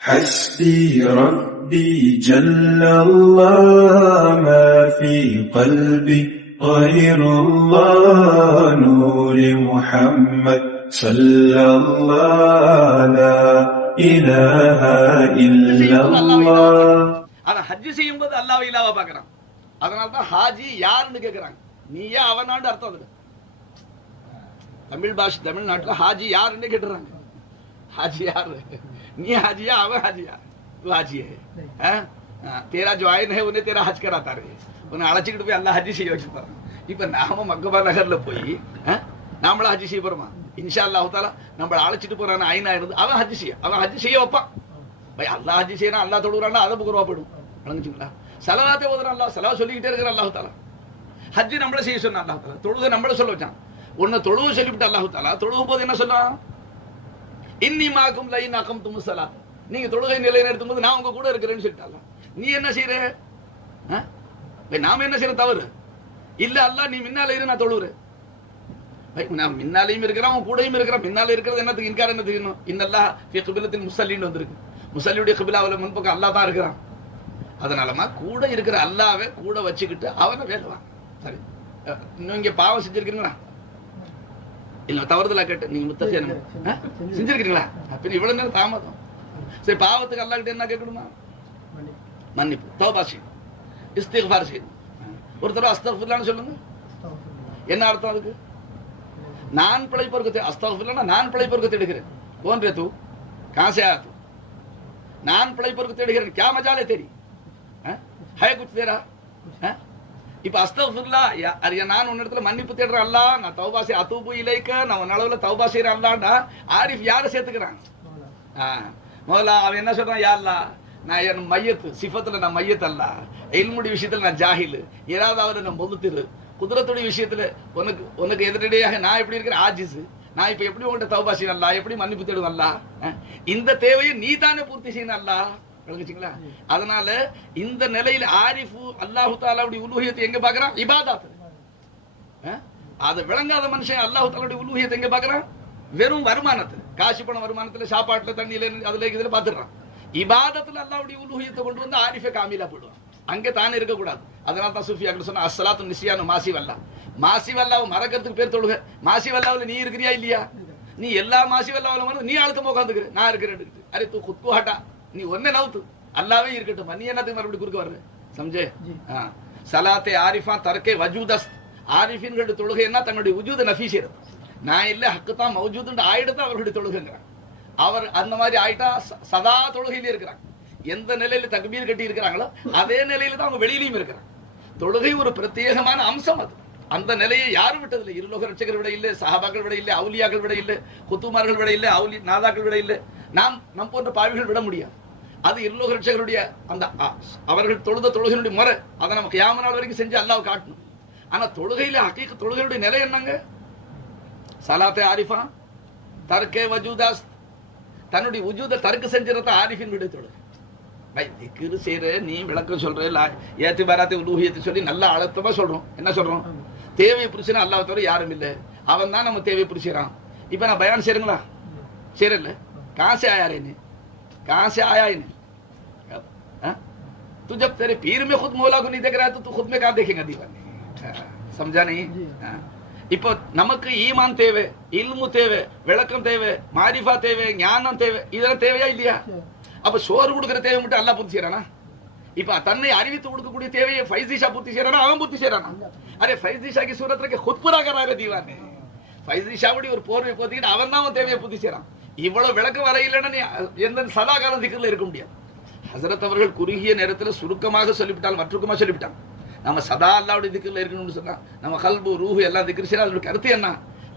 حسبي ربي جل الله ما في قلبي غير الله نور محمد صلى الله لا إله إلا الله ஆனா ஹஜ்ஜி செய்யும் போது அல்லாவை இல்லாவா பாக்குறான் அதனால்தான் ஹாஜி யாருன்னு கேக்குறாங்க நீயே அவனாண்டு அர்த்தம் அதுல தமிழ் பாஷ் தமிழ்நாட்டுல ஹாஜி யாருன்னு கேட்டுறாங்க ஹாஜி யாரு नहीं हाजिया अब हाजिया तू हाजी है हाँ? हाँ, तेरा जो आयन है उन्हें तेरा हज कराता रहे உன்னை அழைச்சிக்கிட்டு போய் அல்லா ஹஜ்ஜி செய்ய வச்சிருப்பாங்க இப்ப நாம மக்கபா நகர்ல போய் அஹ், நாமள ஹஜ்ஜி செய்ய போறோமா இன்ஷா அல்லாஹ் தாலா நம்மள அழைச்சிட்டு போறான ஐநா இருந்து அவன் ஹஜ்ஜி செய்ய அவன் ஹஜ்ஜி செய்ய வைப்பான் பை அல்லாஹ் ஹஜ்ஜி செய்யறான் அல்லாஹ் தொழுகிறான் அதை புக்குருவா போயிடும் வழங்குச்சுங்களா சலவாத்தை ஓதுறான் அல்லாஹ் சலவா சொல்லிக்கிட்டே இருக்கிற அல்லாஹ் தாலா ஹஜ்ஜி நம்மள செய்ய சொன்னான் அல்லாஹ் தாலா தொழுக நம்மள சொல்ல வச்சான் உன்னை தொழுவு சொல்லிவிட்டு அல்லாஹ் தாலா தொழுகும் போது என்ன சொன்னான் இன்னி மாக்கும் லை நகம் நீங்க தொழுகை நிலை நிறுத்தும் போது நான் உங்க கூட இருக்கிறேன்னு சொல்லிட்டாங்க நீ என்ன செய்யற பை, நாம என்ன செய்யற தவறு. இல்ல அல்லாஹ் நீ முன்னால இரு நான் தொழுகிறேன் பை, நான் முன்னாலையும் இருக்கிறேன் அவன் கூடயும் இருக்கிறான். முன்னால இருக்கிறது என்னத்துக்கு? இன்கார் என்ன தெரியணும் இன்னல்லா ஃபி கிபிலத்தின் முசல்லின்னு வந்திருக்கு. முசல்லியுடைய கிபிலாவில் முன்பக்கம் அல்லா தான் இருக்கிறான். அதனாலமா கூட இருக்கிற அல்லாவே கூட வச்சுக்கிட்டு அவனை வேலுவான் சரி. நீங்க இன்னும் பாவம் செஞ்சிருக்கீங்களா இல்ல தவறுதலா கேட்டு நீங்க முத்தசேன செஞ்சிருக்கீங்களா? அப்ப இவ்வளவு நேரம் தாமதம். சரி பாவத்துக்கு அல்லா கிட்ட என்ன கேட்கணுமா? மன்னிப்பு. தௌபாசி இஸ்திக்ஃபார் செய்யணும். ஒரு தடவை அஸ்தஃபுல்லான்னு சொல்லுங்க. என்ன அர்த்தம் அதுக்கு? நான் பிழைப்பொருக்கத்தை அஸ்தஃபுல்லா நான் பிழைப்பொருக்கத்தை எடுக்கிறேன் கோன் தூ காசே ஆ தூ நான் பிழைப்பொருக்கத்தை எடுக்கிறேன் கே மஜாலே தேடி. ஹய குச் தேரா ஆ? இப்ப அஸ்தகுல்லா அரிய நான் உன்னிடத்துல மன்னிப்பு தேடுறேன் அல்லா. நான் தௌபாசி அத்தூபு இலைக்க நான் உன் அளவுல தௌபா செய்யறேன் அல்லாண்டா. ஆரிஃப் யாரை சேர்த்துக்கிறான்? முதல்ல அவன் என்ன சொல்றான்? யா அல்லா நான் என் மையத்து சிஃபத்துல நான் மையத்து அல்ல. இல்முடி விஷயத்துல நான் ஜாஹில் ஏதாவது நான் முகுத்திரு குதிரத்துடைய விஷயத்துல உனக்கு உனக்கு எதிரடியாக நான் எப்படி இருக்கிறேன் ஆஜிஸ் நான் இப்ப எப்படி உங்கள்கிட்ட தௌபா செய்யணும் எப்படி மன்னிப்பு ஆ, இந்த தேவையை நீ தானே பூர்த்தி செய்யணும் அல்லா? விளங்குச்சிங்களா அதனால இந்த நிலையில ஆரிஃபு அல்லாஹு தாலாவுடைய உலூகியத்தை எங்க பாக்குறான் இபாதாத். அதை விளங்காத மனுஷன் அல்லாஹு தாலாவுடைய உலூகியத்தை எங்க பாக்குறான் வெறும் வருமானத்தை. காசு பணம் வருமானத்துல சாப்பாட்டுல தண்ணியில அதுல இதுல பாத்துறான் இபாதத்துல அல்லாவுடைய உலூகியத்தை கொண்டு வந்து ஆரிஃபை காமிலா போடுவான். அங்க தானே இருக்கக்கூடாது. அதனால தான் சூஃபியா அங்க சொன்ன அசலாத்து நிசியானு மாசி வல்லா மாசி வல்லாவை மறக்கிறதுக்கு பேர் தொழுக. மாசி வல்லாவில் நீ இருக்கிறியா இல்லையா? நீ எல்லா மாசி வல்லாவிலும் நீ அழுத்தமா உட்காந்துக்கிற நான் இருக்கிறேன். அரே தூ குத்து ஹட்டா நீ ஒன்னே நவுத்து அல்லாவே இருக்கட்டும். நீ என்னத்துக்கு மறுபடியும் குறுக்க வர்ற? சம்ஜே. சலாத்தே ஆரிஃபா தர்க்கே வஜூதஸ் ஆரிஃபின்களுடைய தொழுகை என்ன? தன்னுடைய உஜூத நஃபி செய்யறது நான் இல்ல ஹக்கு தான் மௌஜூதுன்னு ஆயிடுதான் அவர்களுடைய தொழுகைங்கிறான் அவர் அந்த மாதிரி ஆயிட்டா சதா தொழுகையிலே இருக்கிறாங்க. எந்த நிலையில தக்பீர் கட்டி இருக்கிறாங்களோ அதே நிலையில தான் அவங்க வெளியிலயும் இருக்கிறாங்க. தொழுகை ஒரு பிரத்யேகமான அம்சம் அது. அந்த நிலையை யாரும் விட்டதில்லை இருலோக ரட்சகர் விட இல்லை சஹாபாக்கள் விட இல்லை அவுலியாக்கள் விட இல்லை குத்துமார்கள் விட இல்லை அவுலி நாதாக்கள் விட இல்லை. நாம் நம் போன்ற பாவிகள் விட முடியாது. அது இருலோக ரட்சகருடைய அந்த அ- அவர்கள் தொழுத தொழுகையினுடைய முறை அதை நமக்கு யாம நாள் வரைக்கும் செஞ்சு அல்லாஹ் காட்டணும். ஆனா தொழுகையில ஹக்கீக் தொழுகையுடைய நிலை என்னங்க? சலாத்தே ஆரிஃபா தர்க்கே வஜூதாஸ் தன்னுடைய உஜூத தர்க்கு செஞ்சிடத்த ஆரிஃபின் விட தொழுகை பை திக்ரு செய்யற நீ விளக்கம் சொல்ற லா- ஏத்தி உலூகியத்தை சொல்லி நல்ல அழுத்தமா சொல்றோம். என்ன சொல்றோம்? தேவையை புரிச்சுனா அல்லாஹ் தவிர யாரும் இல்லை. அவன் தான் நம்ம தேவையை புரிச்சுறான் இப்ப நான் பயான் செய்யுங்களா செய்யறல காசு ஆயாரேன்னு. کہاں سے آیا انہیں ہاں؟ تو جب تیرے پیر میں خود مولا کو نہیں دیکھ رہا تو تو خود میں کہاں دیکھیں گا دیوانے اچھا، سمجھا نہیں؟ جی۔ ہاں؟ اپا نمک ایمان تیوے علم تیوے ویڑکم تیوے معرفہ تیوے جانا تیوے ادھر تیوے یا الیا اچھا۔ اب شور کڑکر تیوے مٹا اللہ پوتھ سیرانا اپا تنہی عریوی تو کڑکو کڑی تیوے یہ فائز دیشا پوتھ سیرانا آم پوتھ سیرانا ارے فائز دیشا کی صورت رکھے خود پورا کر رہے دیوانے ہاں۔ فائز دیشا بڑی اور پور میں پوتھ سیرانا آم نام تیوے پوتھ سیرانا இவ்வளவு விளக்கம் வர இல்லைன்னா நீ எந்த சதாகாலம் திக்கர்ல இருக்க முடியாது ஹசரத் அவர்கள் குறுகிய நேரத்துல சுருக்கமாக சொல்லிவிட்டால் மற்றுக்குமா சொல்லிவிட்டாங்க நம்ம சதா அல்லாவுடைய திக்கர்ல இருக்கணும்னு சொன்னா நம்ம கல்பு ரூஹு எல்லாம் திக்கர் செய்யணும் அதோட கருத்து என்ன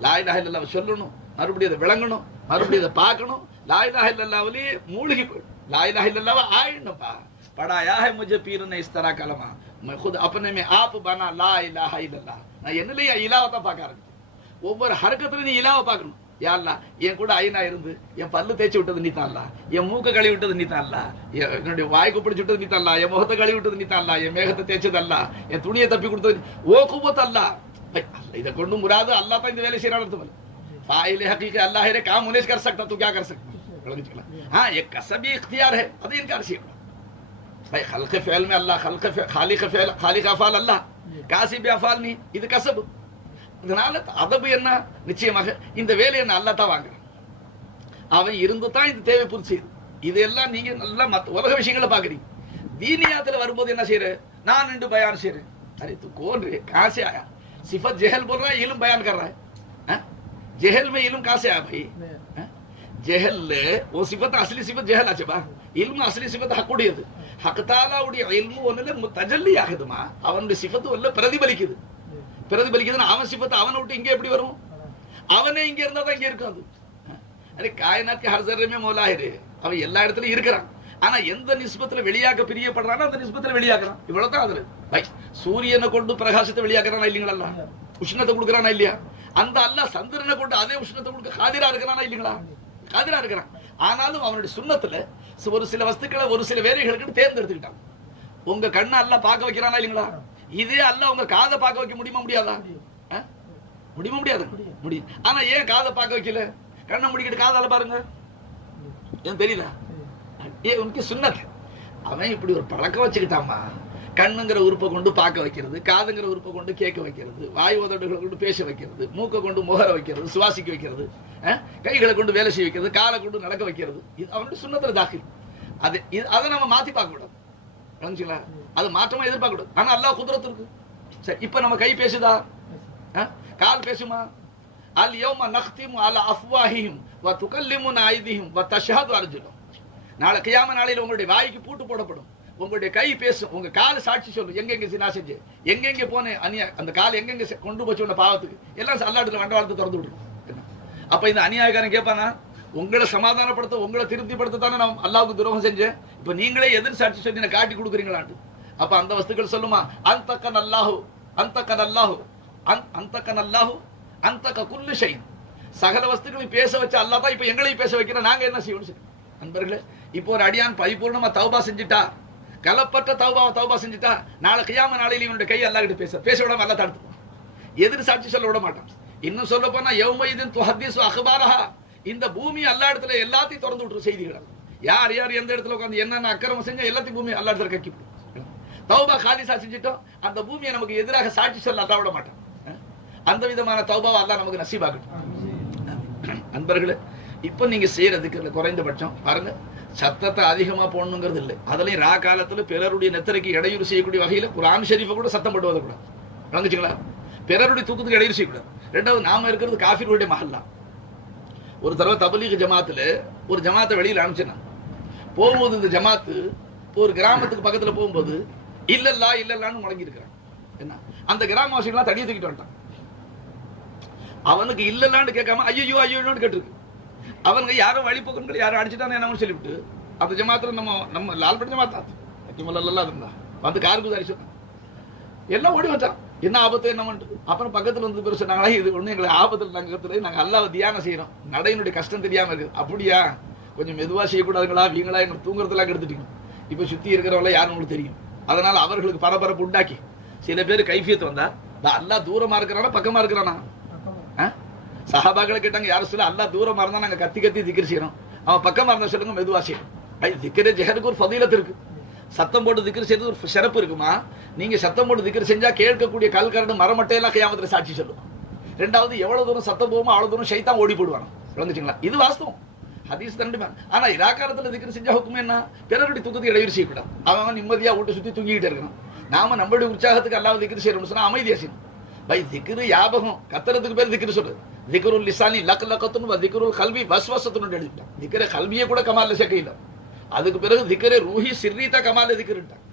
லாய் லாஹ் இல்லல்லாஹ் சொல்லணும் மறுபடியும் அதை விளங்கணும் மறுபடியும் அதை பார்க்கணும் லாய் லாஹ் இல்லல்லாஹ்விலே மூழ்கி போயிடும் லாய் லாஹ் இல்லல்லாஹ் ஆயிடணும்ப்பா படாயா है मुझे पीर ने इस तरह कलमा मैं खुद अपने में आप बना ला इलाहा इल्लल्लाह நான் என்னலையா இலாவத்தை பார்க்க ஆரம்பிச்சேன் ஒவ்வொரு ஹரக்கத்துல நீ இலாவை பார்க்கணும் யா அல்லாஹ், என் கூட ஐநா இருந்து என் பல்லு தேய்ச்சி விட்டது நீ தான்ல என் மூக்க கழுவி விட்டது நீ தான்ல என்னுடைய வாய்க்கு பிடிச்சு விட்டது நீ தான்ல என் முகத்தை கழுவி விட்டது நீ தான்ல என் மேகத்தை தேய்ச்சது அல்ல என் துணியை தப்பி கொடுத்தது நீ- ஓ குபத் அல்ல இதை கொண்டு முராது அல்லாஹ் தான் இந்த வேலை செய்யறான்னு அர்த்தம் फाइल हकीक अल्लाह रे काम उन्हें कर सकता तू क्या कर सकता விளங்குச்சுங்களா हाँ ये कसबी इख्तियार है அது இன்கார் செய்யக்கூடாது भाई खल्क फेल में अल्लाह खल्क खालिक फेल खालिक अफाल अल्लाह காசிபி அஃபால் நீ இது கசபு இதனால அதபு என்ன நிச்சயமாக இந்த வேலையை நான் அல்லா தான் வாங்குறேன் அவன் இருந்து தான் இது தேவை புரிச்சுது இதெல்லாம் நீங்க நல்லா மத்த உலக விஷயங்களை பாக்குறீங்க दीनियात வரும்போது என்ன செய்யற நான் நின்று बयान செய்றேன் अरे तू कौन रे कहां से आया सिफत जहल बोल रहा है इल्म बयान कर रहा है हैं? जहल में इल्म कहां से आया भाई हैं? ஜெஹல் ஓ சிபத் அஸ்லி சிபத் ஜெஹல் ஆச்சுப்பா இல்மு அஸ்லி சிபத் ஹக்குடையது ஹக்தாலாவுடைய இல்மு ஒண்ணுல தஜல்லி ஆகுதுமா அவனுடைய சிபத்து ஒல்ல பிரதிபலிக்குது பிரதிபலிக்குதுன்னு அவன் சிபத்து அவனை விட்டு இங்க எப்படி வரும்? அவனே இங்க இருந்தால் தான் இங்க இருக்காது. அரே காயனாத் மோலாயிரு. அவன் எல்லா இடத்துலயும் இருக்கிறான். ஆனா எந்த நிஸ்பத்துல வெளியாக்க பிரியப்படுறானோ அந்த நிஸ்பத்துல வெளியாகிறான் இவ்வளவுதான் அதுல. பை சூரியனை கொண்டு பிரகாசத்தை வெளியாகிறானா இல்லைங்களா உஷ்ணத்தை கொடுக்குறானா இல்லையா? அந்த அல்ல சந்திரனை கொண்டு அதே உஷ்ணத்தை கொடுக்க காதிரா இருக்கிறானா இல்லைங்களா? காதிரா இருக்கிறான். ஆனாலும் அவனுடைய சுண்ணத்துல ஒரு சில வஸ்துக்களை ஒரு சில வேலைகளுக்கு தேர்ந்தெடுத்துக்கிட்டான். உங்க கண்ணை அல்ல பார்க்க வைக்கிறானா இல்லைங்களா? இதே அல்லாஹ் உங்க காதை பார்க்க வைக்க முடியுமா முடியாதா? முடியுமா முடியாது? முடியும். ஆனா ஏன் காதை பார்க்க வைக்கல? கண்ணை முடிக்கிட்டு காதால பாருங்க. ஏன் தெரியல? ஏ உனக்கு சுண்ணத் அவன் இப்படி ஒரு பழக்கம் வச்சுக்கிட்டாமா? கண்ணுங்கிற உறுப்பை கொண்டு பார்க்க வைக்கிறது காதுங்கிற உறுப்பை கொண்டு கேட்க வைக்கிறது வாயு உதடுகளை கொண்டு பேச வைக்கிறது மூக்கை கொண்டு முகர வைக்கிறது சுவாசிக்க வைக்கிறது கைகளை கொண்டு வேலை செய்ய வைக்கிறது காலை கொண்டு நடக்க வைக்கிறது. இது அவனுடைய சுண்ணத்துல தாக்கில். அது அதை நம்ம மாத்தி பார்க்க கூடாது. புரிஞ்சுங்களா? அது மாற்றமா எதிர்பார்க்கக்கூடாது ஆனா அல்லாஹ் குதிரத்து இருக்கு. சரி இப்ப நம்ம கை பேசுதா? கால் பேசுமா? அல் யோம நஹ்திமு அல் அஃப்வாஹியும் வ துகல்லிமுன ஐதிஹிம் வ தஷ்ஹது அர்ஜுலும் நாளை கியாம நாளையில உங்களுடைய வாய்க்கு பூட்டு போடப்படும். உங்களுடைய கை பேசும் உங்க கால் சாட்சி சொல்லும். எங்கெங்க சி- செஞ்சு எங்கெங்க போனேன் அநியா அந்த கால் எங்கெங்க கொண்டு போச்சு உன்ன பாவத்துக்கு? எல்லாம் அல்லாட்டுல வண்டவாளத்தை திறந்து விடுறோம் அப்ப இந்த அநியாயக்காரன் கேட்பானா உங்களை சமாதானப்படுத்த உங்களை திருப்திப்படுத்த தானே நான் அல்லாவுக்கு துரோகம் செஞ்சேன். இப்ப நீங்களே எதிர் சாட்சி சொல்லி எனக்கு காட்டி கொடுக்குறீங்களான்ட்டு அப்ப அந்த வஸ்துக்கள் சொல்லுமா அந்தக்க நல்லாஹு அந்தக்க நல்லாஹு அந்தக்க நல்லாஹு அந்தக்க குல்லு ஷைன் சகல வஸ்துக்களையும் பேச வச்ச அல்லா தான் இப்ப எங்களையும் பேச வைக்கிறோம் நாங்க என்ன செய்யணும் சரி நண்பர்களே இப்போ ஒரு அடியான் பரிபூர்ணமா தௌபா செஞ்சுட்டா கலப்பற்ற தௌபாவை தௌபா செஞ்சுட்டா நாளை கையாம நாளையிலையும் இவனுடைய கை அல்லா கிட்ட பேச பேச விடாம அல்லா தடுத்துப்பான். எதிர் சாட்சி சொல்ல விட மாட்டான். இன்னும் சொல்ல போனா யௌமைதின் துஹத்தீசு அகபாரஹா இந்த பூமி எல்லா இடத்துல எல்லாத்தையும் திறந்து விட்டுரு செய்திகள். யார் யார் எந்த இடத்துல உட்காந்து என்னென்ன அக்கிரமம் செஞ்சா எல்லாத்தையும் பூமி எல்லா இடத்துல கக்கி தௌபா காலிசா செஞ்சுட்டோம். அந்த பூமியை நமக்கு எதிராக சாட்சி சொல்ல அல்லா விட மாட்டான். அந்த விதமான தௌபாவை அல்லாஹ் நமக்கு நசீபாகட்டும் அன்பர்களே இப்போ நீங்க செய்யறதுக்கு குறைந்தபட்சம் பாருங்க சத்தத்தை அதிகமா போடணுங்கிறது இல்லை. அதுலயும் ரா காலத்துல பிறருடைய நெத்தரைக்கு இடையூறு செய்யக்கூடிய வகையில குரான் ஷெரீஃபை கூட சத்தம் போடுவது கூட விளங்குச்சுங்களா பிறருடைய தூக்கத்துக்கு இடையூறு செய்யக்கூடாது. ரெண்டாவது நாம இருக்கிறது காஃபிர்களுடைய மஹல்லா ஒரு தடவை தபலீக ஜமாத்துல ஒரு ஜமாத்தை வெளியில அனுப்பிச்சேன் போகும்போது இந்த ஜமாத்து ஒரு கிராமத்துக்கு பக்கத்துல போகும்போது இல்லல்லா இல்லல்லான்னு முழங்கியிருக்கிறான் என்ன? அந்த கிராமவாசிகள்லாம் தடியை தூக்கிட்டு வந்துட்டான். அவனுக்கு இல்லல்லான்னு கேட்காம ஐயோ ஐயோன்னு கேட்டிருக்கு. அவனுக்கு யாரும் வழிபோக்கன்கள் யாரும் அடிச்சுட்டானே என்ன சொல்லிவிட்டு அந்த ஜமாத்துல நம்ம நம்ம லால்பட் ஜமாத்தா? அக்கிமல்லாம் இருந்தா வந்து காருக்கு தாரி எல்லாம் ஓடி வச்சான் என்ன ஆபத்து என்ன பண்ணிட்டு அப்புறம் பக்கத்துல வந்து பேர் சொன்னாங்களா இது ஒண்ணு எங்களை ஆபத்துல நாங்க கத்துல நாங்க அல்லாஹ் தியானம் செய்யறோம். நடையினுடைய கஷ்டம் தெரியாம இருக்குது. அப்படியா? கொஞ்சம் மெதுவா செய்யக்கூடாதுங்களா? வீங்களா எங்க தூங்குறதெல்லாம் கெடுத்துட்டீங்க. இப்ப சுத்தி இருக்கிறவங்கள யாரும் உங்களுக்கு தெரியும்? அதனால அவர்களுக்கு பரபரப்பு உண்டாக்கி. சில பேர் கைஃபியத்து வந்தா "டா, அல்லாஹ் தூரமா இருக்கிறானா பக்கமா இருக்கிறானா? சஹாபாக்களை கேட்டாங்க யாரும் சொல்ல அல்லாஹ் தூரமா இருந்தா நாங்க கத்தி கத்தி திக்ர் செய்யறோம். அவன் பக்கமா இருந்தா சொல்லுங்க மெதுவா செய்யணும். ஐ திக்ரே ஜெஹருக்கு ஒரு ஃபதீலத் இருக்கு. சத்தம் போட்டு திக்கிற செய்யறது ஒரு சிறப்பு இருக்குமா? நீங்க சத்தம் போட்டு திக்கிற செஞ்சா கேட்கக்கூடிய கல்கரடு மரமட்டையெல்லாம் கையாமத்துல சாட்சி சொல்லுவோம் ரெண்டாவது எவ்வளவு தூரம் சத்தம் போகுமோ அவ்வளவு தூரம் சைத்தான் ஓடி போடுவாங்க விளங்குச்சுங்களா? இது வாஸ்தவம். ஹதீஸ் தண்டுமா ஆனா இராக்காரத்துல திக்கிற செஞ்சா ஹுக்குமே என்ன? பிறருடைய தூக்கத்தை இடையூறு செய்யக்கூடாது. அவன் அவன் நிம்மதியா வீட்டு சுத்தி தூங்கிக்கிட்டு இருக்கணும். நாம நம்மளுடைய உற்சாகத்துக்கு அல்லாஹ் திக்கிற செய்யணும்னு சொன்னா அமைதியா செய்யணும். பை திக்ரு யாபகம். கத்துறதுக்கு பேர் திக்ரு சொல்றது. திக்ருல் லிசானி லக் லக்கத்துன்னு திக்ருல் கல்வி வஸ்வசத்துன்னு எழுதிட்டான் திக்ர கல்வியை கூட கமால சேர்க்க இல்லை. அதுக்கு பிறகு திக்கரே ரூஹி சிர்ரீதா கமால திக்கருட்டான்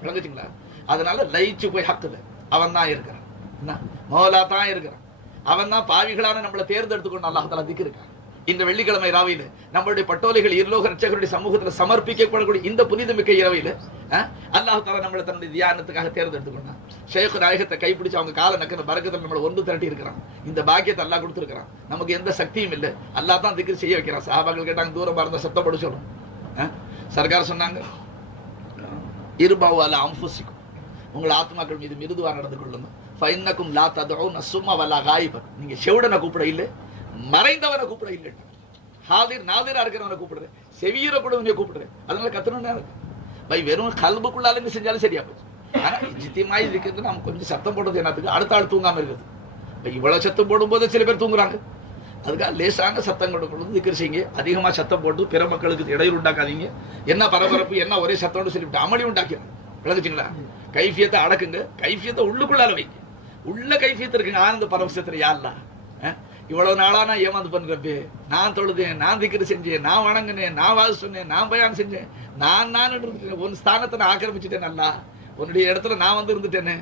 விளங்குச்சிங்களா? அதனால லயிச்சு போய் ஹக்குது அவன் தான் இருக்கிறான். என்ன? மோலா தான் இருக்கிறான். அவன் தான் பாவிகளான நம்மளை தேர்ந்தெடுத்துக்கொண்டு அல்லாஹ் தலா திக்கிருக்கான் இந்த வெள்ளிக்கிழமை ராவையில நம்மளுடைய பட்டோலைகள் இருலோக ரட்சகருடைய சமூகத்துல சமர்ப்பிக்கப்படக்கூடிய இந்த புனிதமிக்க இரவையில அஹ், அல்லாஹ் தாலா நம்மளை தன்னுடைய தியானத்துக்காக தேர்ந்தெடுத்துக்கொண்டான். ஷேக் நாயகத்தை கைப்பிடிச்சு அவங்க கால நக்கிற பறக்கத்தில் நம்மளை ஒன்று திரட்டி இருக்கிறான். இந்த பாக்கியத்தை அல்லாஹ் கொடுத்துருக்கிறான். நமக்கு எந்த சக்தியும் இல்லை. அல்லாஹ் தான் திக்ர் செய்ய வைக்கிறான். சாபாக்கள் கேட்டாங்க தூரமா இருந்தா சத்தம் போட சர்க்கார் சொன்னாங்க. இருபாவு அம்புசிக்கும். உங்கள் ஆத்மாக்கள் மீது மிருதுவா நடந்து கொள்ளுங்க ஃபைன்னக்கும் லா ததோ நசும்மா வல்லா காயிபன். நீங்க செவிடனை கூப்பிட இல்லை மறைந்தவனை கூப்பிட இல்லை. ஹாதிர் நாதிரா இருக்கிறவனை கூப்பிடுறேன். செவியரை கூட உன்னை கூப்பிடுறேன். அதனால கத்தணும்னு இருக்கு பை வெறும் கல்புக்குள்ளால இருந்து செஞ்சாலும் சரியா போச்சு. ஆனா ஜித்தியமாய் இருக்கிறது நம்ம கொஞ்சம் சத்தம் போடுறது என்னத்துக்கு? அடுத்த ஆள் தூங்காம இருக்குது இவ்வளவு சத்தம் போடும்போது சில பேர் தூங்குறாங்க. அதுக்காக லேசான சத்தம் கொடுக்கணும் திக்கர் செய்யுங்க. அதிகமா சத்தம் போட்டு பிற மக்களுக்கு இடையூறு உண்டாக்காதீங்க. என்ன பரபரப்பு என்ன ஒரே சத்தம்னு சொல்லிவிட்டு அமளி உண்டாக்கிறேன் விளங்குச்சுங்களா கைஃபியத்தை அடக்குங்க. கைஃபியத்தை உள்ளுக்குள்ளால வைங்க. உள்ள கைஃபியத்தை இருக்குங்க ஆனந்த பரவசத்தில் யாருலா இவ்வளவு நாளா நான் ஏமாந்து பண்றப்பே நான் தொழுதேன் நான் திக்கிற செஞ்சேன் நான் வணங்கினேன் நான் வாது சொன்னேன் நான் பயான் செஞ்சேன். நான் நான் இருந்துட்டேன் உன் ஸ்தானத்தை நான் ஆக்கிரமிச்சிட்டேன் நல்லா. உன்னுடைய இடத்துல நான் வந்து இருந்துட்டேனே.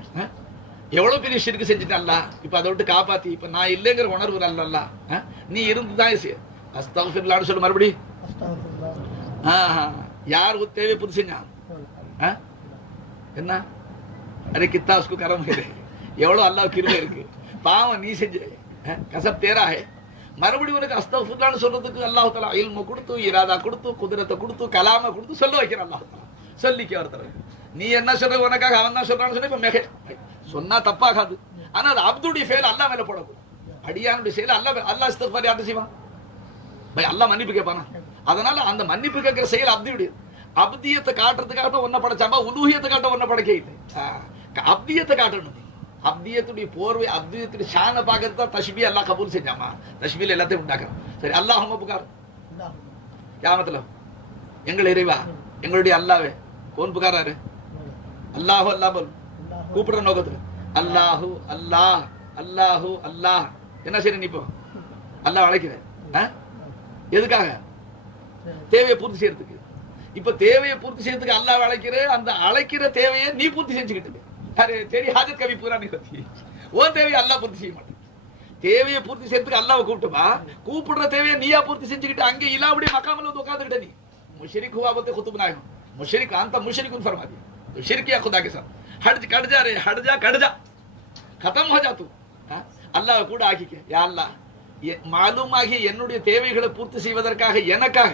ஆ? எவ்வளவு பெரிய ஷிருக்கு செஞ்சுட்டல்ல இப்ப அதை விட்டு காப்பாத்தி. இப்ப நான் இல்லைங்கிற உணர்வு அல்லல்ல ஆ? நீ இருந்துதான் அஸ்தகுல்லான்னு சொல்லு மறுபடி. யார் தேவை புது செஞ்சான் ஆ? என்ன? அரே கித்தா உஸ்கு கரம் ஹே எவ்வளவு அல்லாஹ் கிருபை இருக்கு. பாவம் நீ செஞ்ச? கசப் தேரா ஹே மறுபடியும் உனக்கு அஸ்தகுல்லான்னு சொல்றதுக்கு அல்லாஹ் தலா இல்ம கொடுத்து இராதா கொடுத்து குதிரத்தை கொடுத்து கலாம கொடுத்து சொல்ல வைக்கிறான் அல்லாஹ் தலா சொல்லிக்க ஒருத்தர். நீ என்ன சொல்ற உனக்காக அவன் தான் சொல்றான்னு சொல்லி இப்ப மெகை. சொன்னா தப்பாகாது. ஆனா அது அப்துடைய செயல் அல்லாஹ் மேல போடக்கூடாது. அடியானுடைய செயல் அல்லாஹ் மே- அல்லாஹ் இஸ்திக்பார் யார்கிட்ட செய்வான் பை அல்லாஹ் மன்னிப்பு கேட்பானா? அதனால அந்த மன்னிப்பு கேட்கிற செயல் அப்தியுடைய. அப்தியத்தை காட்டுறதுக்காக தான் ஒன்ன படைச்சாமா உலூகியத்தை காட்ட ஒன்ன படைக்க. அப்தியத்தை காட்டணும். அப்தியத்துடைய போர்வை அப்தியத்துடைய ஷானை பார்க்கறது தான் தஷ்பி அல்லாஹ் கபூல் செஞ்சாமா? தஷ்பியில் எல்லாத்தையும் உண்டாக்குறான். சரி அல்லாஹ் புகார். யாமத்துல? எங்கள் இறைவா? எங்களுடைய அல்லாவே. கோன் புகாராரு அல்லாஹு அல்லாஹ் போல். கூப்பிடுற நோக்கத்துக்கு. அல்லாஹு அல்லாஹ் அல்லாஹு அல்லாஹ். என்ன சரி நிப்போம் அல்லாஹ் அழைக்கிற. எதுக்காக? தேவையை பூர்த்தி செய்யறதுக்கு. இப்ப தேவையை பூர்த்தி செய்யறதுக்கு அல்லாஹ் அழைக்கிற அந்த அழைக்கிற தேவையை நீ பூர்த்தி செஞ்சுக்கிட்டு சரி ஹாஜத் கவி பூரா நீ ஓ தேவையை அல்லாஹ் பூர்த்தி செய்ய மாட்டேன். தேவையை பூர்த்தி செய்யறதுக்கு அல்லாவை கூப்பிட்டுமா? கூப்பிடுற தேவையை நீயா பூர்த்தி செஞ்சுக்கிட்டு அங்கே இல்லாபடி மக்காமல் வந்து உட்காந்துக்கிட்ட நீ. முஷரிக் ஹுவாபத்து குத்துபு நாயகம். முஷரிக் அந்த முஷரிக்குன்னு ஃபர்மாதியா तो शिरक किया खुदा के साथ हट कट जा रे हट जा कट जा खत्म हो जा तू हाँ? அல்லாஹ் கூட ஆக்கிக்க யா அல்லாஹ் எ- மாலூமாகி என்னுடைய தேவைகளை பூர்த்தி செய்வதற்காக எனக்காக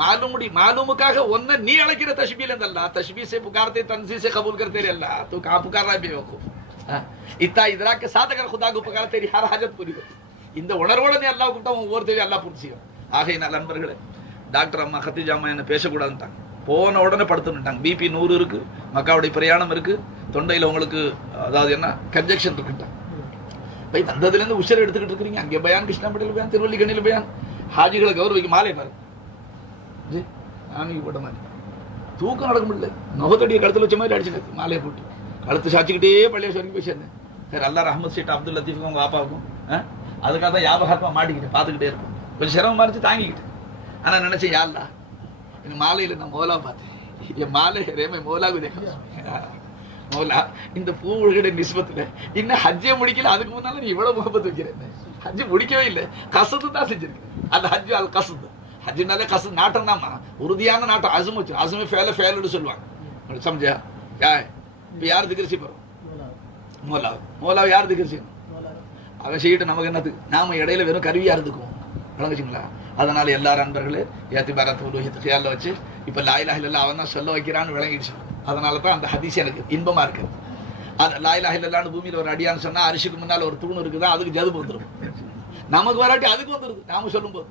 மாலூமுடி மாலூமுக்காக ஒன்ன நீ அழைக்கிற தஷ்பீல் அல்ல तशबी से पुकारते तंजी से कबूल करते रे अल्लाह तू कहां पुकार रहा है बेवकूफ हाँ? इतना इदराक के साथ अगर खुदा को पुकार तेरी हर हाजत पूरी होती இந்த உணர்வோட நீ அல்லாஹ் கூப்பிட்டா உன் ஒவ்வொரு தேவையும் அல்லாஹ் பூர்த்தி செய்யும் ஆகையினால் நண்பர்களே டாக்டர் அம்மா கத்திஜா அம்மா என்ன பேசக்கூடாதுன்ட்டாங்க போன உடனே படுத்துட்டாங்க பிபி நூறு இருக்கு மக்காவுடைய பிரயாணம் இருக்கு. தொண்டையில் உங்களுக்கு அதாவது என்ன கன்ஜெக்ஷன் இருக்குட்டாங்க பை வந்ததுலேருந்து உஷர் எடுத்துக்கிட்டு இருக்கிறீங்க. அங்கே பயான் கிருஷ்ணாபட்டியில் பயான் திருவல்லிக்கண்ணியில் பயான். ஹாஜிகளை கௌரவிக்கு மாலை பாரு. ஜி, போட்ட மாதிரி. தூக்கம் நடக்க முடியல. நுகத்தடியை கழுத்துல வச்ச மாதிரி அடிச்சுட்டு மாலையை போட்டு. கழுத்து சாச்சிக்கிட்டே பள்ளியாசி வரைக்கும் போய் சேர்ந்தேன். சரி அல்லா ரஹமத் சீட் அப்துல் லத்தீஃபுக்கும் உங்கள் பாப்பாவுக்கும் ஆ? அதுக்காக தான் ஞாபகமா மாட்டிக்கிட்டேன் பார்த்துக்கிட்டே இருக்கும் கொஞ்சம் சிரமமா இருந்துச்சு தாங்கிக்கிட்டேன். ஆனால் நினச்சேன் யாருலா மாலையில நான் மோலா பார்த்தேன் என் மாலை ரேமை மோலாகு தேக்கம் மோலா இந்த பூவுகளுடைய நிஸ்பத்துல இன்னும் ஹஜ்ஜே முடிக்கல அதுக்கு முன்னால நீ இவ்வளவு முகப்பத்து வைக்கிறேன் ஹஜ்ஜு முடிக்கவே இல்லை கசது தான் செஞ்சிருக்கேன் அந்த ஹஜ்ஜு அது கசது ஹஜ்ஜுனாலே கசது நாட்டம் தான்மா உறுதியான நாட்டம் அசும் வச்சு அசுமே ஃபேல ஃபேலுன்னு சொல்லுவாங்க சமஜா யா இப்ப யார் திகரிசி போறோம் மோலா மோலா யார் திகரிசி அவன் செய்யட்டும் நமக்கு என்னது நாம இடையில வெறும் கருவியா இருந்துக்குவோம் விளங்குச்சுங்களா அதனால எல்லா அன்பர்களே ஏத்தி பாரத் உலோகித்து கையால வச்சு இப்ப லாயிலா இல்லா அவன் தான் சொல்ல வைக்கிறான்னு விளங்கிடுச்சு. அதனால தான் அந்த ஹதீஸ் எனக்கு இன்பமா இருக்கு. அது லாயிலா இல்லல்லான்னு பூமியில ஒரு அடியான்னு சொன்னா அரிசிக்கு முன்னால ஒரு தூண் இருக்குதா அதுக்கு ஜதுபு வந்துடும் நமக்கு வராட்டி அதுக்கு வந்துருது நாம சொல்லும்போது.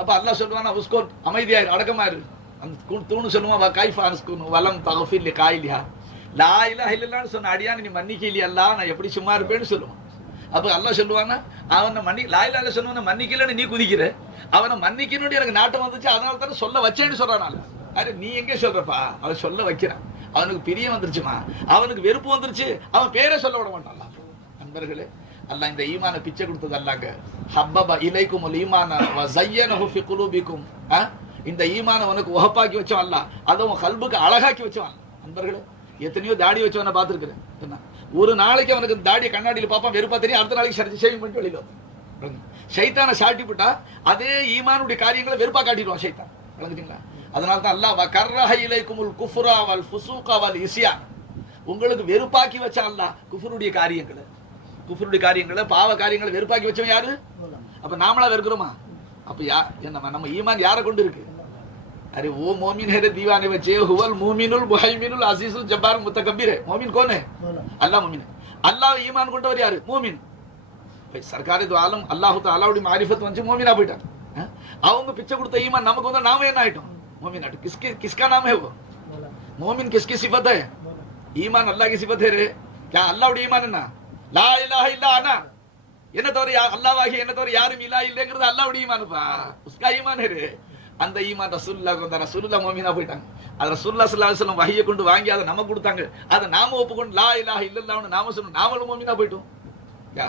அப்ப அல்லா சொல்லுவான் உஸ்கோ அமைதியாயிரு அடக்கமாயிரு அந்த தூண் தூணு சொல்லுவான் வா கைஃபா அனுஸ்குன் வலம் தகஃபில் காயிலியா லா இலாஹ இல்லல்லான்னு சொன்ன அடியான்னு நீ மன்னிக்கலையா நான் எப்படி சும்மா இருப்பேன்னு சொல்லுவான். அப்ப அல்லாஹ் சொல்லுவானா அவனை மன்னி லாயிலால சொல்லுவான மன்னிக்கலன்னு நீ குதிக்கிற. அவனை மன்னிக்கணும்னு எனக்கு நாட்டம் வந்துச்சு அதனால தானே சொல்ல வச்சேன்னு சொல்றானால அரே நீ எங்கே சொல்றப்பா? அவன் சொல்ல வைக்கிறான். அவனுக்கு பிரியம் வந்துருச்சுமா? அவனுக்கு வெறுப்பு வந்துருச்சு. அவன் பேரே சொல்ல விட மாட்டான். நண்பர்களே அல்லாஹ் இந்த ஈமான பிச்சை கொடுத்தது அல்லாங்க ஹப்பப இலைக்கும் ஈமான வ ஃபி குலூபிக்கும். இந்த ஈமான உனக்கு உஹப்பாக்கி வச்சவன் அல்ல அதை உன் கல்புக்கு அழகாக்கி வச்சவன். நண்பர்களே எத்தனையோ தாடி வச்சவனை பார்த்துருக்குறேன். என்ன? ஒரு நாளைக்கு அவனுக்கு தாடியை கண்ணாடியில் பார்ப்பான் வெறுப்பா தெரியும். அடுத்த நாளைக்கு சரி ஷேவிங் பண்ணிட்டு வெளியில் வந்து சைத்தானை சாட்டி விட்டா அதே ஈமானுடைய காரியங்களை வெறுப்பா காட்டிடுவான் சைத்தான் விளங்குதுங்களா? அதனால தான் அல்லாஹ் கர்ரஹ இலைக்குமுல் குஃப்ரா வல் ஃபுசூகா வல் உங்களுக்கு வெறுப்பாக்கி வச்சா அல்லாஹ் குஃபருடைய காரியங்களை குஃபருடைய காரியங்களை பாவ காரியங்களை வெறுப்பாக்கி வச்சவன் யாரு? அப்ப நாமளா வெறுக்கிறோமா? அப்ப யா என்ன நம்ம ஈமான் யாரை கொண்டு இருக்கு? ارے وہ مومن ہے دیوانے بچے حول مومن المحیمن العزیز الجبار متکبر ہے۔ مومن کون ہے؟ اللہ مومن ہے۔ اللہ ایمان کنٹا وری آرے مومن۔ سرکار دو عالم اللہ تعالیٰ اوڑی معرفت وانچے مومن آبیٹا۔ ہاں؟ آؤں گا پچھا کرتا ایمان نام کنٹا نام ہے نائٹا مومن آٹا کس کا نام ہے وہ؟ مومن کس کی صفت ہے؟ ایمان اللہ کی صفت ہے رہے کیا اللہ اوڑی ایمان ہے نا؟ لا الہ الا انا۔ یہ نہ دوری اللہ واہی یہ نہ دوری یارم الہ الا انگرد اللہ اوڑی ایمان۔ ہے اس کا ایمان ہے رہے இல்லா அந்த ஈமான் ரசூலுல்லாஹ் வந்த ரசூலுல்லாஹ் மூமினா போயிட்டாங்க. அது ஸல்லல்லாஹு அலைஹி வஸல்லம் வஹியை கொண்டு வாங்கி அதை நமக்கு கொடுத்தாங்க. அதை நாம ஒப்புக்கொண்டு லா இலாஹ இல்லல்லாஹ்னு நாம சொல்லணும் நாமளும் மூமினா போயிட்டோம். யா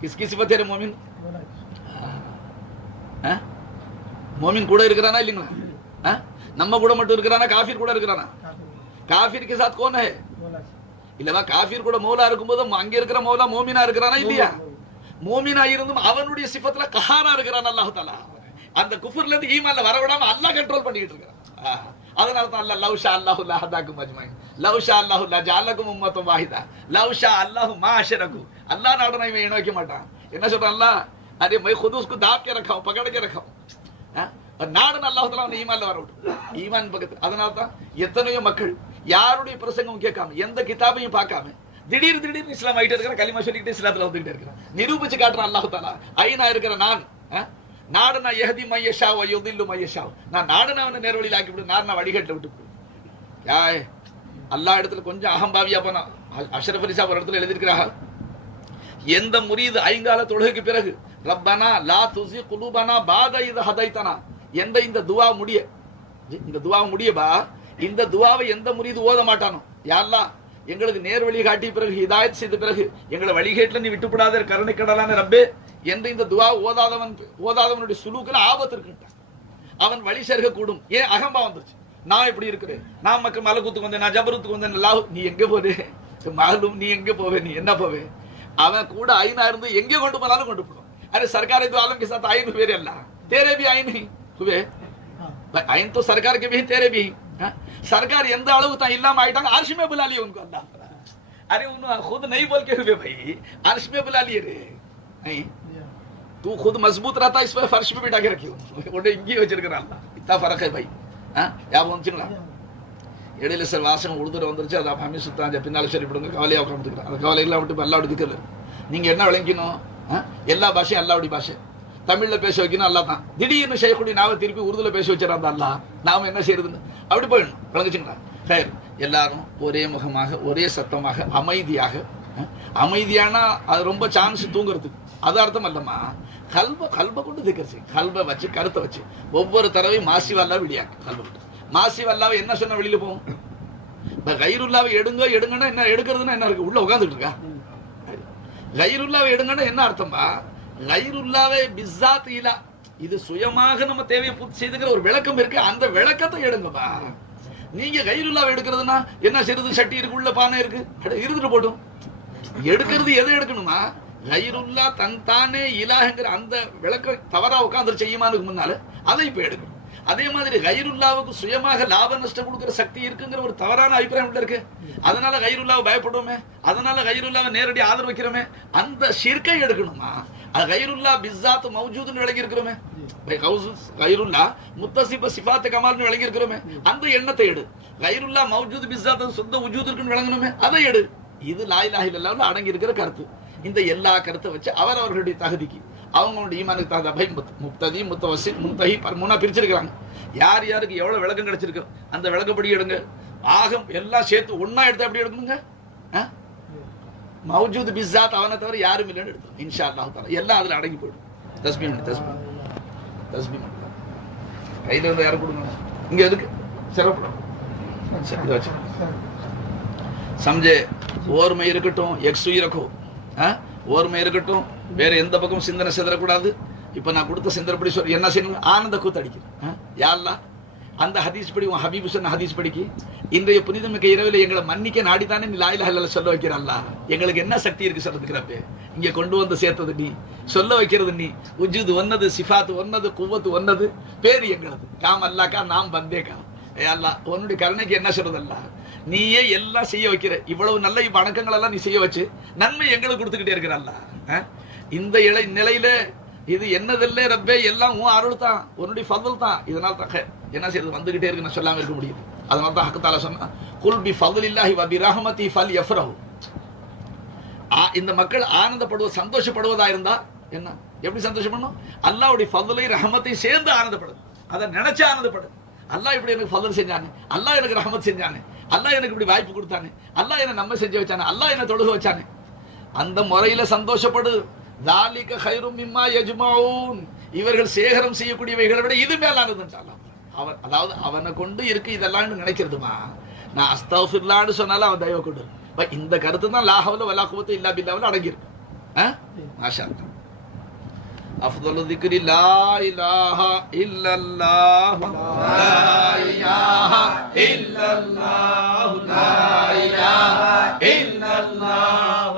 கிஸ்கி சிஃபத் है மூமின்? மோமின் கூட இருக்கிறானா இல்லைங்களா? நம்ம கூட மட்டும் இருக்கிறானா? காஃபிர் கூட இருக்கிறானா? காஃபிர் கே சாத் கோன் है இல்லவா காஃபிர் கூட மௌலா இருக்கும்போது அங்க இருக்கிற மௌலா மோமினா இருக்கிறானா இல்லையா? மோமினா இருந்தும் அவனுடைய சிஃபத்துல கஹாரா இருக்கிறான் அல்லாஹ் தாலா அந்த குஃபர்ல இருந்து ஈமான்ல வரவிடாம அல்லாஹ் கண்ட்ரோல் பண்ணிட்டு இருக்கிறான். அதனால தான் அல்லா லவ் ஷா அல்லாஹு லஹதாக்கு மஜ்மாயின் லவ் ஷா அல்லாஹு லஜாலக்கும் உம்மத்தும் வாஹிதா. லவ் ஷா அல்லாஹு மாஷரகு அல்லா நாடனை இவன் நோக்க மாட்டான். என்ன சொல்றான்ல அரே மை ஹுதுஸ்க்கு தாப்கே ரக்கம் பகடக்கே ரக்கம் நாடு அல்லாஹத்துல அவன் ஈமான்ல வர விட்டு ஈமான் பக்கத்து அதனால தான் எத்தனையோ மக்கள் யாருடைய பிரசங்கம் கேட்காம எந்த கிதாபையும் பார்க்காம திடீர் திடீர் இஸ்லாம் ஆகிட்டு இருக்கிற களிமா சொல்லிக்கிட்டு இஸ்லாத்துல வந்துகிட்டே இருக்கிறான். நிரூபிச்சு காட்டுறான் அல்லாஹு தாலா ஐநா இருக்கிற நான் நாடுனா எஹதி மையஷா யுதில்லு மையஷா. நான் நாடுனா அவனை நேர்வழியில் ஆக்கி விடு நான் வழிகட்டில் விட்டு யா யாய் அல்லா இடத்துல கொஞ்சம் அகம்பாவியா போனா அ- அஷ்ரஃப் ஒரு இடத்துல எழுதியிருக்கிறாங்க. எந்த முரீது ஐங்கால தொழுகைக்கு பிறகு ரப்பனா லா துசி குலூபனா பாத இது ஹதைத்தனா. எந்த இந்த துவா முடிய இந்த துவா முடியபா இந்த துவாவை எந்த முரீது ஓத மாட்டானோ? யாரெல்லாம் எங்களுக்கு நேர் வழி காட்டிய பிறகு ஹிதாயத் செய்த பிறகு எங்களை வழிகேட்டில் நீ விட்டுப்படாத கருணை கடலான ரப்பே என்று இந்த துவா ஓதாதவன் ஓதாதவனுடைய சுலூக்கில் ஆபத்து இருக்குன்ட்டான் அவன் வழி சேர்க்க கூடும் ஏன் அகம்பா வந்துருச்சு நான் இப்படி இருக்கிறேன் நான் மக்கள் மலகுத்துக்கு வந்தேன் நான் ஜபருத்துக்கு வந்தேன் லாஹு நீ எங்க போறே மாலும் நீ எங்க போவே நீ என்ன போவே அவன் கூட ஐநா இருந்து எங்க கொண்டு போனாலும் கொண்டு போடும் अरे सरकार तो आलम के साथ आइन हुए रे अल्लाह तेरे भी आइन ही हुए आइन तो सरकार के भी तेरे भी हाँ? सरकार எந்த அளவு தான் இல்லாம ஆயிட்டாங்க अर्श में बुला लिए उनको अल्लाह ताला। अरे उन्होंने खुद नहीं बोल के हुए भाई अर्श में बुला लिए रे नहीं तू खुद मजबूत रहता इस पर फर्श पे बिठा के रखी உன்னை இங்கேயே வச்சிருக்கிறான் அல்லாஹ் இத்தா ஃபரக் है भाई ஆ ஞாபகம் வந்துச்சுங்களா இடையில சார் வாசகம் உழுதுட்டு வந்துருச்சு அதை அமி சுத்தாஞ்ச பின்னால சொல்லி விடுங்க கவலையா உட்காந்துக்கிறேன் அந்த கவலையெல்லாம் விட்டு அல்லாவுடைய திக்கல நீங்க என்ன விளங்கிக்கணும் ஆ? எல்லா பாஷையும் அல்லாவுடைய பாஷை தமிழ்ல பேச வைக்கணும் அல்லா தான் திடீர்னு செய்யக்கூடிய நாம திருப்பி உருதுல பேச வச்சிடறான் அல்லா நாம என்ன செய்யறதுன்னு? அப்படி போயிடணும். விளங்குச்சுங்களா? எல்லாரும் ஒரே முகமாக ஒரே சத்தமாக அமைதியாக அமைதியானா அது ரொம்ப சான்ஸ் தூங்குறதுக்கு. அது அர்த்தம் அல்லம்மா. கல்வ கல்வை கொண்டு திக்கிறச்சு கல்வை வச்சு கருத்தை வச்சு. ஒவ்வொரு தடவையும் மாசி வல்லா வெளியாக கல்ப கொண்டு. மாசி வல்லாவை என்ன சொன்ன வெளியில போகும்? இப்ப கைருல்லாவை எடுங்க எடுங்கன்னா என்ன எடுக்கிறதுன்னா என்ன இருக்கு? உள்ள உட்காந்துட்டு இருக்கா? கைருல்லாவை எடுங்கன்னா என்ன அர்த்தம்பா? லைருல்லாவே பிஸ்ஸாத் இலா. இது சுயமாக நம்ம தேவையை பூர்த்தி செய்துக்கிற ஒரு விளக்கம் இருக்கு. அந்த விளக்கத்தை எடுங்கப்பா. நீங்க கைருல்லாவை எடுக்கிறதுனா என்ன செய்யறது? சட்டி இருக்கு உள்ள பானை இருக்கு. இருந்துட்டு போட்டும். எடுக்கிறது எதை எடுக்கணுமா? கைருல்லா தன் தானே இலாஹங்கிற அந்த விளக்கம் தவறா உட்காந்து செய்யுமானுக்கு முன்னால. அதை இப்ப எடுக்கணும். அதே மாதிரி கைருல்லாவுக்கு சுயமாக லாப நஷ்டம் கொடுக்கிற சக்தி இருக்குங்கிற ஒரு தவறான அபிப்பிராயம் உள்ள இருக்கு. அதனால கைருல்லாவை பயப்படுவோமே அதனால கைருல்லாவை நேரடி ஆதரவு வைக்கிறோமே அந்த ஷிர்கை எடுக்கணுமா? அது கைருல்லா பிஸ்ஸாத் மௌஜூதுன்னு விளங்கி இருக்கிறோமே கைருல்லா முத்தசிப சிபாத்து கமால்னு விளங்கி இருக்கிறோமே அந்த எண்ணத்தை எடு. கைருல்லா மௌஜூத் பிஸ்ஸாத் சொந்த உஜூத் இருக்குன்னு விளங்கணுமே அதை எடு. இது லாயிலாஹி இல்லாமல் அடங்கி இருக்கிற கருத்து. இந்த எல்லா கருத்தை வச்சு அவர் அவர்களுடைய தகுதிக்கு அவங்களோட ஈமானுக்கு தகுந்த பை முப்ததி முத்தவசி முத்தகி பர் பிரிச்சிருக்கிறாங்க. யார் யாருக்கு எவ்வளவு விளக்கம் கிடைச்சிருக்கு? அந்த விளக்கப்படி எடுங்க. ஆகம் எல்லாம் சேர்த்து ஒன்றா எடுத்து எப்படி எடுக்கணுங்க? ஆ? மௌஜூத் பிஸாத் அவனை தவிர யாரும் இல்லைன்னு எடுத்தோம். இன்ஷா அல்லாஹ் தாலா எல்லாம் அதுல அடங்கி போயிடும். தஸ்பி மணி தஸ்மி தஸ்பி மணி கையில் இருந்து யாரும் கொடுங்க? இங்க எதுக்கு? சிறப்பு. சம்ஜே ஓர்மை இருக்கட்டும் எக்ஸு இருக்கும் ஓர்மை இருக்கட்டும் வேற எந்த பக்கம் சிந்தனை சிதறக்கூடாது. இப்ப நான் கொடுத்த சிந்தனைப்படி சொல்லி என்ன செய்யணும்? ஆனந்த கூத்து அடிக்கிறேன் யாரெல்லாம் அந்த ஹதீஸ் படி உன் ஹபீபு சொன்ன ஹதீஸ் படிக்கு இன்றைய புனிதமிக்க இரவில் எங்களை மன்னிக்க நாடித்தானே நீ லாயில ஹல்ல சொல்ல வைக்கிறல்ல எங்களுக்கு என்ன சக்தி இருக்கு சொல்றதுக்கிறப்ப இங்க கொண்டு வந்து சேர்த்தது நீ சொல்ல வைக்கிறது நீ. உஜுது ஒன்னது சிஃபாத்து ஒன்னது குவத்து ஒன்னது பேரு எங்களது. காம் அல்லாக்கா நாம் வந்தேக்கா ஏ அல்லா உன்னுடைய கருணைக்கு என்ன சொல்றதல்லா நீயே எல்லாம் செய்ய வைக்கிற. இவ்வளவு நல்ல வணக்கங்கள் எல்லாம் நீ செய்ய வச்சு நன்மை எங்களுக்கு கொடுத்துக்கிட்டே இருக்கிறல்ல இந்த இலை நிலையில இது என்னதில்லை ரப்பே எல்லாம் உன் அருள் தான் உன்னுடைய ஃபதல் தான் இதனால் தான் என்ன செய்யறது? வந்துகிட்டே இருக்கு நான் சொல்லாம இருக்க முடியும் அதனால தான் ஹக்கத்தால சொன்னா குல் பி ஃபதல் இல்லாஹி வபி ரஹமதி ஃபல் எஃப்ரஹு இந்த மக்கள் ஆனந்தப்படுவ சந்தோஷப்படுவதா இருந்தா என்ன? எப்படி சந்தோஷம் பண்ணும் அல்லாவுடைய ஃபதலை ரஹமத்தை சேர்ந்து ஆனந்தப்படும் அதை நினைச்சு ஆனந்தப்படும் அல்லாஹ் இப்படி எனக்கு ஃபதல் செஞ்சானு? அல்லாஹ் எனக்கு ரஹமத் செஞ்சானு? அல்லாஹ் எனக்கு இப்படி வாய்ப்பு கொடுத்தானே? அல்லாஹ் என்ன நம்ம செஞ்சு வச்சானே? அல்லாஹ் என்ன தொழுக வச்சானே? அந்த முறையில சந்தோஷப்படு. தாலிக ஹைரும் மிம்மா யஜ்மஊன் இவர்கள் சேகரம் செய்யக்கூடியவைகளை விட இது மேலானதுன்றான் அவன் அதாவது அவனை கொண்டு இருக்கு இதெல்லாம் நினைக்கிறதுமா? நான் அஸ்தஃபிர்லான்னு சொன்னாலும் அவன் தயவு கொண்டு இந்த கருத்து தான் லாஹவல வலா குவத்து இல்லா பில்லாவில் அடங்கியிருக்கு. ஆ? மாஷா افضل ذکر لا الہ الا اللہ لا الہ الا اللہ لا الہ الا اللہ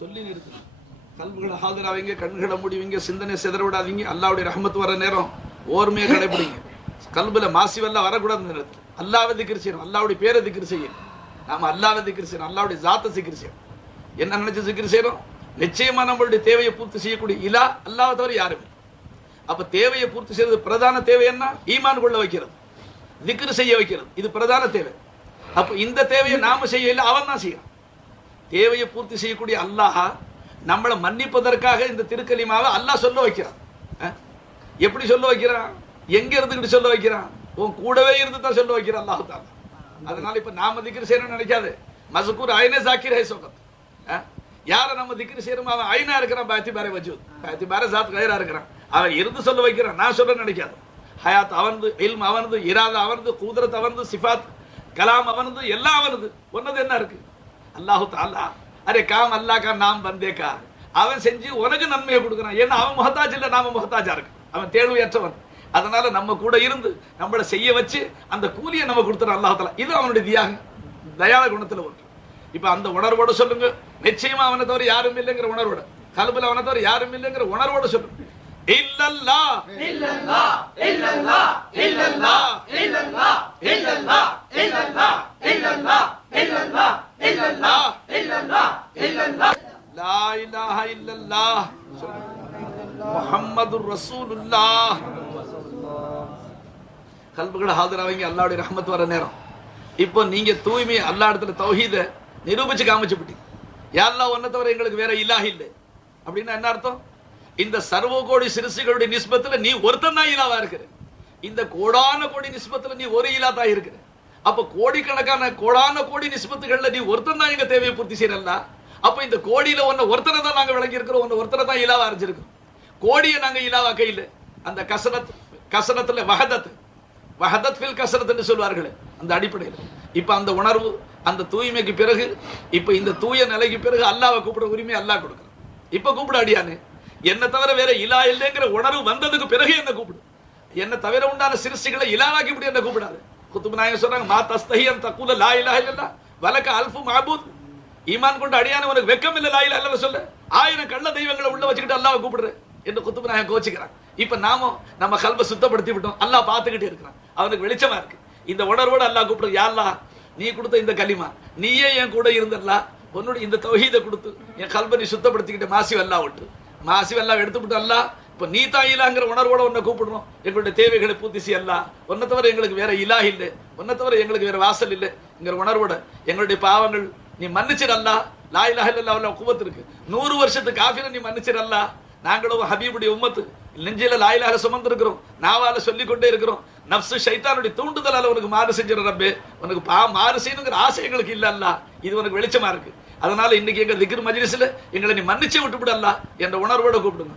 சொல்லி நிறுத்தணும் கல்விகளை ஹாஜராவீங்க கண்களை முடிவீங்க சிந்தனை சிதற விடாதீங்க அல்லாவுடைய ரஹமத் வர நேரம் ஓர்மையை கடைபிடிங்க கல்புல மாசிவெல்லாம் வரக்கூடாது நேரத்தில் அல்லாவை திக்கிரி செய்யணும். அல்லாவுடைய பேரை திக்கிற செய்யணும். நாம அல்லாவை திக்கிற செய்யணும். அல்லாவுடைய ஜாத்தை சிக்கிற செய்யணும். என்ன நினைச்சு சிக்கிற செய்யணும்? நிச்சயமா நம்மளுடைய தேவையை பூர்த்தி செய்யக்கூடிய இலா அல்லாவை தவிர யாருமே அப்ப தேவையை பூர்த்தி செய்யறது பிரதான தேவை என்ன? ஈமான் கொள்ள வைக்கிறது. திக்ரு செய்ய வைக்கிறது. இது பிரதான தேவை. அப்ப இந்த தேவையை நாம செய்யல அவன் தான் செய்யறான். தேவையை பூர்த்தி செய்யக்கூடிய அல்லாஹ் நம்மளை மன்னிப்பதற்காக இந்த திருக்கலிமாவை அல்லாஹ் சொல்ல வைக்கிறான். எப்படி சொல்ல வைக்கிறான்? எங்க இருந்துகிட்டு சொல்ல வைக்கிறான்? உன் கூடவே இருந்து தான் சொல்ல வைக்கிறான் அல்லாஹு தான் அதனால இப்ப நாம திக்ரு செய்யணும்னு நினைக்காது. மசக்கூர் ஐனே ஜாக்கிர் ஹை சொகத் அஹ்? யாரை நம்ம திக்ரு செய்யறோமோ அவன் ஐனா இருக்கிறான் பாத்தி பாரே வஜூத். பாத்தி பாரே சாத் கயிறா இருக்கிறான். அவன் இருந்து சொல்ல வைக்கிறான். நான் சொல்ல நினைக்காது. ஹயாத் அவனது இல்ம் அவனது இராத அவனது கூதரத் அவனது சிஃபாத் கலாம் அவனது எல்லாம் அவனது. ஒன்னது என்ன இருக்கு? அல்லாஹு தாலா அரே காம் அல்லாஹ் கா நாம் வந்தேக்கா அவன் செஞ்சு உனக்கு நன்மையை கொடுக்குறான் ஏன்னா அவன் முகத்தாஜ் இல்லை நாம முகத்தாஜா இருக்கு அவன் தேர்வையற்றவன் அதனால நம்ம கூட இருந்து நம்மள செய்ய வச்சு அந்த கூலியை நம்ம கொடுத்துறான் அல்லாஹ் தாலா இது அவனுடைய தியாகம் தயால குணத்துல ஒன்று இப்ப அந்த உணர்வோட சொல்லுங்க நிச்சயமா அவனை தவிர யாரும் இல்லைங்கிற உணர்வோட கல்புல அவனை தவிர யாரும் இல்லைங்கிற உணர்வோட சொல்லுங்க இல்லல்லா இல்லல்லா இல்லல்லா இல்லல்லா இல்லல்லா இல்லல்லா இல்லல்லா இல்லல்லா இல்லல்லா இல்லல்லா இல்லல்லா இல்லல்லா. லா இலாஹ இல்லல்லாஹ் முஹம்மதுர் ரசூலுல்லாஹ் கல்புகள் ஹாஜராவீங்க அல்லாஹ்வுடைய ரஹ்மத் வர நேரம். இப்போ நீங்க தூய்மை அல்லாஹ் இடத்துல தௌஹீத நிரூபிச்சு காமிச்சுப்பிட்டீங்க. யாரெல்லாம் ஒன்ன தவிர எங்களுக்கு வேற இலாஹ் இல்லை. அப்படின்னா என்ன அர்த்தம்? இந்த சர்வ கோடி சிறுசுகளுடைய நிஸ்பத்துல நீ ஒருத்தன் தான் இலாவா இருக்கிற. இந்த கோடான கோடி நிஸ்பத்துல நீ ஒரு இலா தான் இருக்கிற. அப்ப கோடிக்கணக்கான கோடான கோடி நிஸ்பத்துகள்ல நீ ஒருத்தன் தான் எங்க தேவையை பூர்த்தி செய்யறல்ல? அப்ப இந்த கோடியில ஒன்ன ஒருத்தனை தான் நாங்க விளங்கி இருக்கிறோம் ஒன்னு ஒருத்தனை தான் இலாவா அரைஞ்சிருக்கோம் கோடியை நாங்க இலாவா கையில் அந்த கசனத் கசனத்துல வகதத் வஹதத் ஃபில் கசரத் சொல்வார்கள் அந்த அடிப்படையில். இப்ப அந்த உணர்வு அந்த தூய்மைக்கு பிறகு இப்ப இந்த தூய நிலைக்கு பிறகு அல்லாவை கூப்பிட உரிமை அல்லாஹ் கொடுக்குறான். இப்ப கூப்பிட அடியானு என்ன தவிர வேற இலா இல்லைங்கிற உணர்வு வந்ததுக்கு பிறகு என்ன கூப்பிடு? என்ன தவிர உண்டான சிருஷ்டிகளை இலாவாக்கி இப்படி என்ன கூப்பிடாது? குத்துபு நாயகம் சொல்றாங்க மா தஸ்தஹியன் தக்குல லா இலாஹ இல்லல்லா வலக்க அல்ஃபு மாபூத். ஈமான் கொண்டு அடியான உனக்கு வெக்கம் இல்ல லா இலாஹ இல்லல்ல சொல்ல. ஆயிரம் கள்ள தெய்வங்களை உள்ள வச்சுக்கிட்டு அல்லாஹ்வை கூப்பிடுற என்று குத்துபு கோச்சிக்கிறான். இப்ப நாமும் நம்ம கல்ப சுத்தப்படுத்தி விட்டோம். அல்லாஹ் பார்த்துக்கிட்டே இருக்கிறான். அவனுக்கு வெளிச்சமா இருக்கு. இந்த உணர்வோட அல்லாஹ் கூப்பிடுற யா நீ கொடுத்த இந்த கலிமா நீயே என் கூட இருந்தல்லா? உன்னுடைய இந்த தௌஹீதை கொடுத்து என் கல்ப நீ சுத்தப்படுத்திக்கிட்ட மாசி அல்லா விட்டு மாசி எல்லாம் எடுத்துவிட்டு அல்ல இப்ப நீ தான் இலாங்கிற உணர்வோட உன்னை கூப்பிடுறோம் எங்களுடைய தேவைகளை பூர்த்தி செய்யலாம் அல்ல உன்னை தவிர எங்களுக்கு வேற இலா இல்லை. உன்னை தவிர எங்களுக்கு வேற வாசல் இல்லைங்கிற உணர்வோட எங்களுடைய பாவங்கள் நீ மன்னிச்சிடல்லா லாய் லா இல்லா இல்லல்லாஹ் குவத்து இருக்கு. நூறு வருஷத்துக்கு காஃபில நீ மன்னிச்சிடலா. நாங்களும் ஹபீபுடைய உம்மத்து நெஞ்சில லாயிலாக சுமந்து இருக்கிறோம் நாவால சொல்லிக் கொண்டே இருக்கிறோம். நப்சு சைத்தானுடைய தூண்டுதலால உனக்கு மாறு செஞ்சிட ரப்பே. உனக்கு பா மாறு செய்யணுங்கிற ஆசை எங்களுக்கு இல்ல அல்ல இது உனக்கு வெளிச்சமா இருக்கு. அதனால இன்னைக்கு எங்க திக்ர் மஜ்லிஸ்ல எங்களை நீ மன்னிச்சு விட்டுவிடு அல்லா என்ற உணர்வோட கூப்பிடுங்க.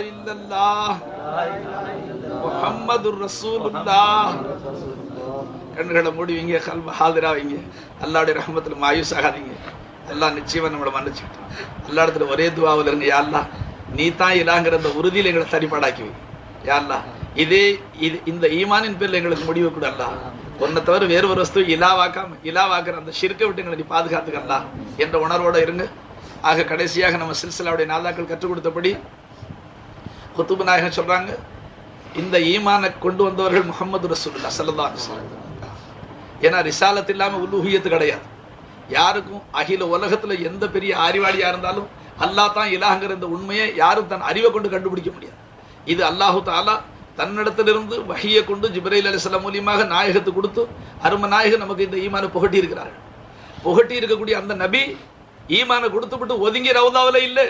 இலாஹ இல்லல்லாஹ் கண்களை மூடுவீங்க கல்வ ஹாதிராவீங்க. அல்லாவுடைய ரஹமத்தில் மாயூஸ் ஆகாதீங்க எல்லாம் நிச்சயமாக நம்மளை மன்னிச்சுக்கிட்டோம் எல்லா இடத்துல ஒரே துவாவில் இருங்க யா நீ தான் இலாங்கிற அந்த உறுதியில் எங்களை தரிப்பாடாக்கி யாருலா இதே இது இந்த ஈமானின் பேரில் எங்களுக்கு முடிவு கூட அல்லா உன்னை தவிர வேறு ஒரு வஸ்து இலாவாக்காம இலாவாக்குற அந்த ஷிர்க்கை விட்டு எங்களை நீ பாதுகாத்துக்கல்லா என்ற உணர்வோட இருங்க. ஆக கடைசியாக நம்ம சில்சிலாவுடைய நாதாக்கள் கற்றுக் கொடுத்தபடி குத்துபு நாயகன் சொல்றாங்க இந்த ஈமானை கொண்டு வந்தவர்கள் முகமது ரசூல்லா ஸல்லல்லாஹு ஏன்னா ரிசாலத் இல்லாம உலூஹியத்து கிடையாது. யாருக்கும் அகில உலகத்துல எந்த பெரிய அறிவாளியா இருந்தாலும் அல்லாஹ் தான் இலாங்கிற இந்த உண்மையை யாரும் தன் அறிவை கொண்டு கண்டுபிடிக்க முடியாது. இது அல்லாஹு தாலா தன்னிடத்திலிருந்து வகையை கொண்டு ஜிப்ரைல் அலிஸ்லாம் மூலியமாக நாயகத்தை கொடுத்து அரும நாயகன் நமக்கு இந்த ஈமானை புகட்டி இருக்கிறார்கள். புகட்டி இருக்கக்கூடிய அந்த நபி ஈமானை கொடுத்துவிட்டு ஒதுங்கி ரவுதாவில் இல்லை.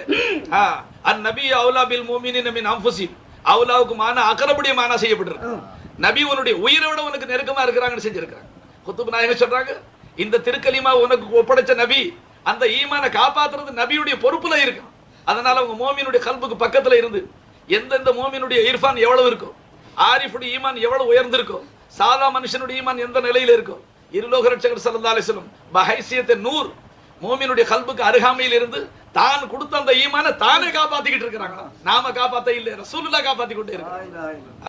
ஆ, அந்நபி அவுலா பில் மூமினி நபின் அம்புசின் அவுலாவுக்கு மான செய்யப்பட்டிருக்கு. நபி உன்னுடைய உயிரை விட உனக்கு நெருக்கமா இருக்கிறாங்கன்னு செஞ்சிருக்கிறாங்க. குத்துபு நாயகன் சொல்றாங்க இந்த திருக்கலிமா உனக்கு ஒப்படைச்ச நபி அந்த ஈமானை காப்பாத்துறது நபியுடைய பொறுப்புல இருக்கு. அதனால உங்க மோமினுடைய கல்புக்கு பக்கத்துல இருந்து எந்தெந்த மோமினுடைய இர்ஃபான் எவ்வளவு இருக்கும் ஆரிஃபுடைய ஈமான் எவ்வளவு உயர்ந்திருக்கும் சாதா மனுஷனுடைய ஈமான் எந்த நிலையில இருக்கும் இருலோக ரட்சகர் சல்லா அலிஸ்லம் பஹைசியத்தை நூர் மோமினுடைய கல்புக்கு அருகாமையில் இருந்து தான் கொடுத்த அந்த ஈமான தானே காப்பாத்திக்கிட்டு இருக்கிறாங்க நாம காப்பாத்த இல்ல ரசூலுல்லா காப்பாத்தி கொண்டே இருக்கிறாங்க